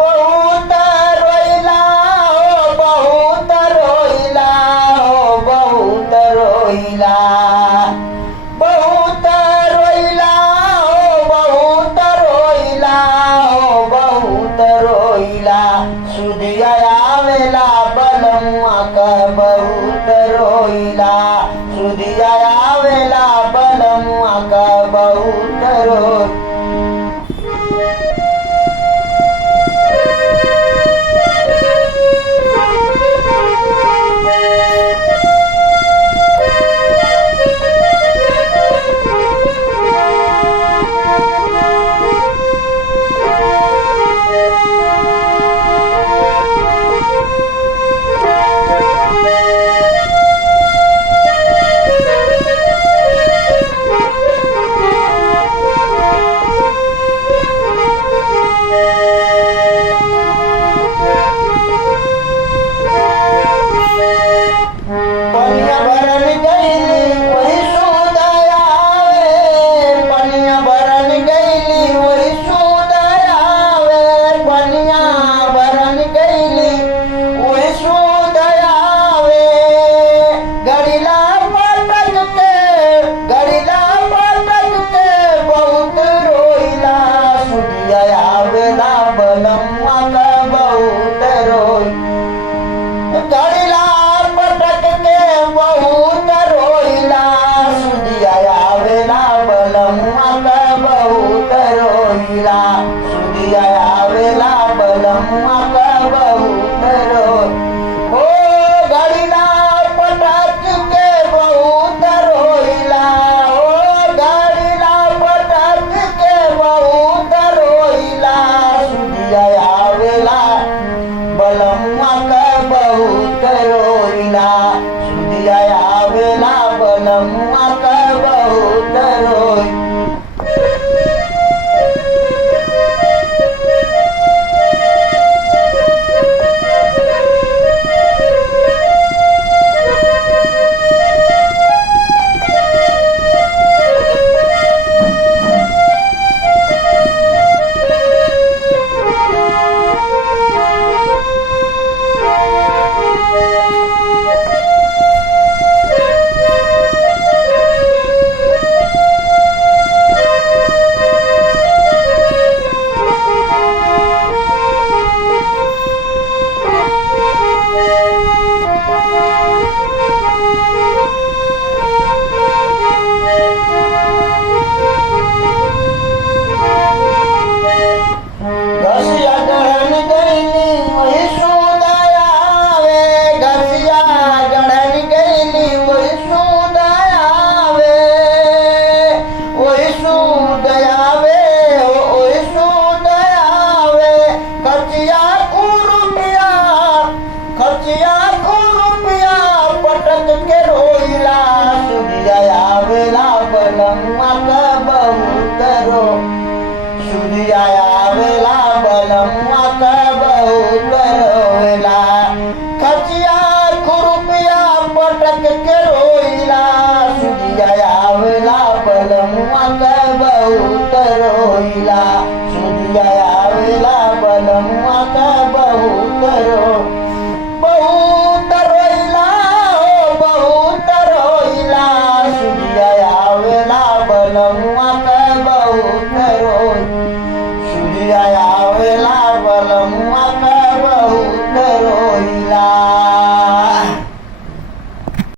बहुत रोइला हो बहुत रोइला हो बहुत रोइला बहुत रोइला हो बहुत रोइला हो बहुत रोइला सुदिया आवेला बलमुआ का बहुत रोइला सुदिया आवेला बलमुआ का बहुत रोइला सुदिया आवेला बलमुआ का बहुत रोइला हो गड़िला पटक के बहुत रोइला हो गड़िला पटक के बहुत रोइला सुदिया आवेला बलमुआ का बहुत रोइला सुदिया आवेला बलमुआ का बहुत रोइला बलमुआ का बहुत सुदिया आवेला बलमुआ का बहुत रोइला खचिया खुरुपिया पटक के रोइला सुदिया आवेला बलमुआ का बहुत रोइला सुदिया आवेला बलमुआ का बहुत बहुत रोइला हो बहुत रोइला सुदिया आवेला बलमुआ का बहुत सुदिया आवेला बलमुआ का बहुत रोइला।